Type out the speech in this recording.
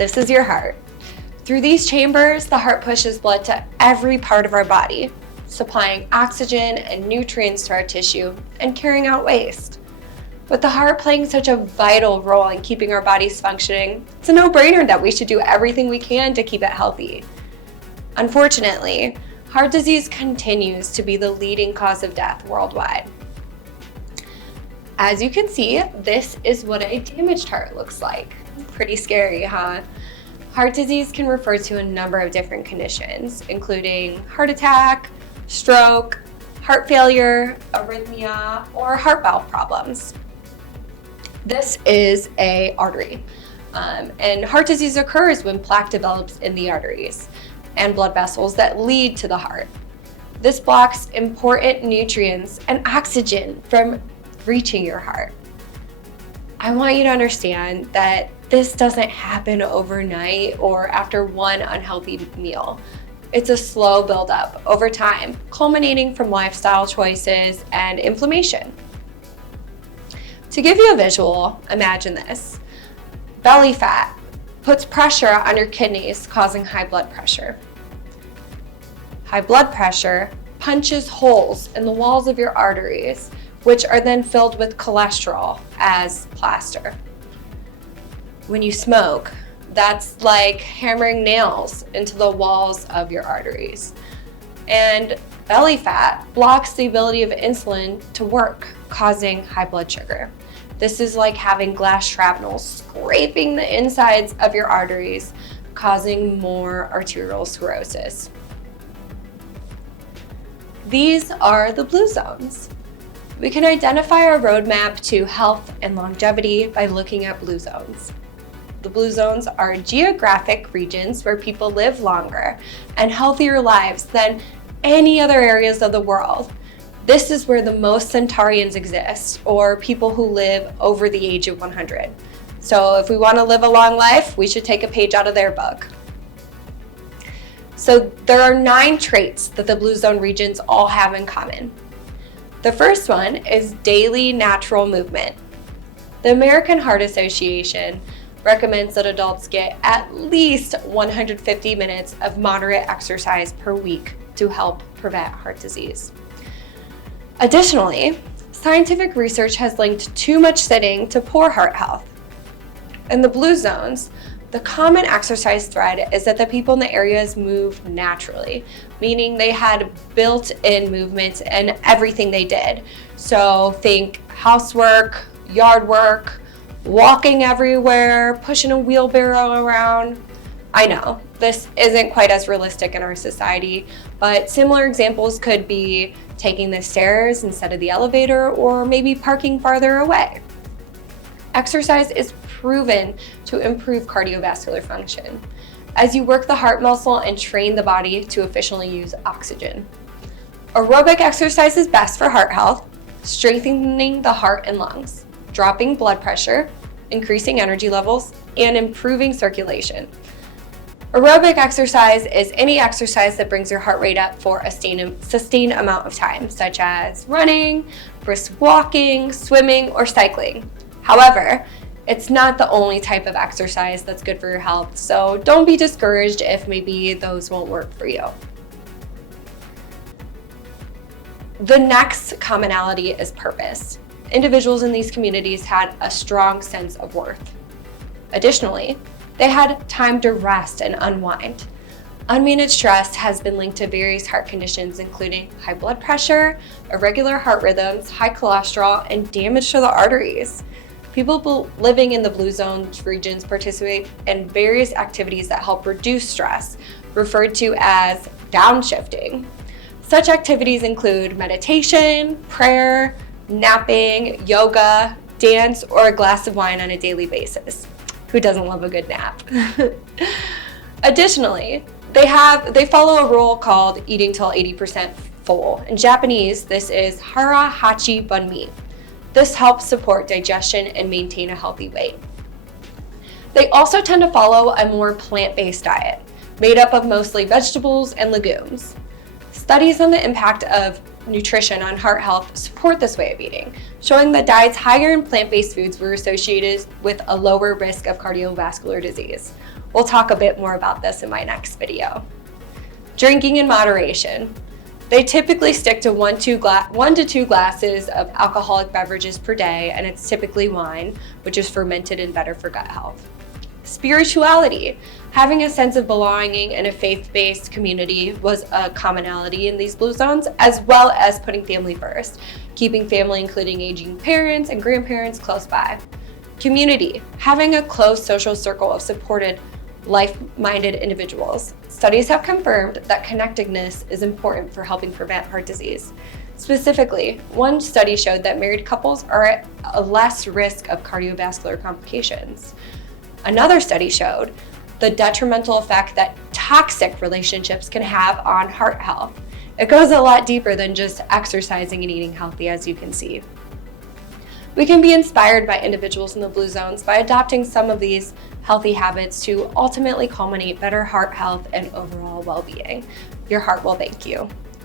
This is your heart. Through these chambers, the heart pushes blood to every part of our body, supplying oxygen and nutrients to our tissue and carrying out waste. With the heart playing such a vital role in keeping our bodies functioning, it's a no-brainer that we should do everything we can to keep it healthy. Unfortunately, heart disease continues to be the leading cause of death worldwide. As you can see, this is what a damaged heart looks like. Pretty scary, huh? Heart disease can refer to a number of different conditions, including heart attack, stroke, heart failure, arrhythmia, or heart valve problems. This is an artery, and heart disease occurs when plaque develops in the arteries and blood vessels that lead to the heart. This blocks important nutrients and oxygen from reaching your heart. I want you to understand that this doesn't happen overnight or after one unhealthy meal. It's a slow buildup over time, culminating from lifestyle choices and inflammation. To give you a visual, imagine this. Belly fat puts pressure on your kidneys, causing high blood pressure. High blood pressure punches holes in the walls of your arteries, which are then filled with cholesterol as plaster. When you smoke, that's like hammering nails into the walls of your arteries. And belly fat blocks the ability of insulin to work, causing high blood sugar. This is like having glass shrapnel scraping the insides of your arteries, causing more arterial sclerosis. These are the blue zones. We can identify our roadmap to health and longevity by looking at blue zones. The blue zones are geographic regions where people live longer and healthier lives than any other areas of the world. This is where the most centenarians exist, or people who live over the age of 100. So if we want to live a long life, we should take a page out of their book. So there are 9 traits that the blue zone regions all have in common. The first one is daily natural movement. The American Heart Association recommends that adults get at least 150 minutes of moderate exercise per week to help prevent heart disease. Additionally, scientific research has linked too much sitting to poor heart health. In the blue zones, the common exercise thread is that the people in the areas move naturally, meaning they had built-in movement in everything they did. So think housework, yard work, walking everywhere, pushing a wheelbarrow around. I know, this isn't quite as realistic in our society, but similar examples could be taking the stairs instead of the elevator, or maybe parking farther away. Exercise is proven to improve cardiovascular function as you work the heart muscle and train the body to efficiently use oxygen. Aerobic exercise is best for heart health, strengthening the heart and lungs, dropping blood pressure, increasing energy levels, and improving circulation. Aerobic exercise is any exercise that brings your heart rate up for a sustained amount of time, such as running, brisk walking, swimming, or cycling. However, it's not the only type of exercise that's good for your health, so don't be discouraged if maybe those won't work for you. The next commonality is purpose. Individuals in these communities had a strong sense of worth. Additionally, they had time to rest and unwind. Unmanaged stress has been linked to various heart conditions, including high blood pressure, irregular heart rhythms, high cholesterol, and damage to the arteries. People living in the blue zone regions participate in various activities that help reduce stress, referred to as downshifting. Such activities include meditation, prayer, napping, yoga, dance, or a glass of wine on a daily basis. Who doesn't love a good nap? Additionally, they follow a rule called eating till 80% full. In Japanese, this is hara hachi bunmi. This helps support digestion and maintain a healthy weight. They also tend to follow a more plant-based diet, made up of mostly vegetables and legumes. Studies on the impact of nutrition on heart health support this way of eating, showing that diets higher in plant-based foods were associated with a lower risk of cardiovascular disease, We'll talk a bit more about this in my next video. Drinking in moderation. They typically stick to 1 to 2 glasses of alcoholic beverages per day, and it's typically wine, which is fermented and better for gut health. Spirituality. Having a sense of belonging in a faith-based community was a commonality in these blue zones, as well as putting family first, keeping family including aging parents and grandparents close by. Community. Having a close social circle of supported, like-minded individuals. Studies have confirmed that connectedness is important for helping prevent heart disease. Specifically, one study showed that married couples are at a less risk of cardiovascular complications. Another study showed the detrimental effect that toxic relationships can have on heart health. It goes a lot deeper than just exercising and eating healthy, as you can see. We can be inspired by individuals in the blue zones by adopting some of these healthy habits to ultimately culminate better heart health and overall well-being. Your heart will thank you.